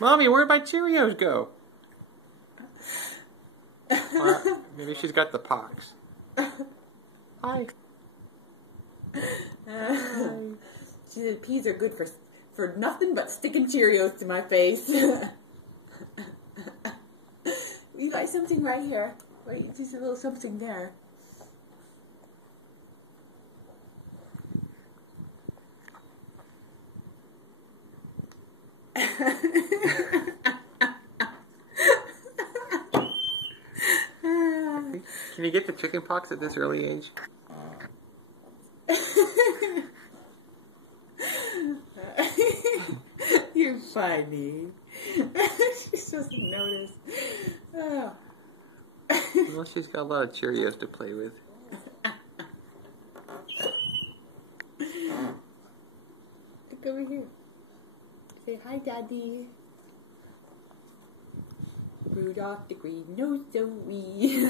Mommy, where'd my Cheerios go? Or maybe she's got the pox. Hi. She said peas are good for nothing but sticking Cheerios to my face. You got something right here. Right, just a little something there. Can you get the chicken pox at this early age? You're funny. She doesn't notice. Oh. Well, she's got a lot of Cheerios to play with. Look over here. Say hi, Daddy. Rudolph the green-nosed Zoe.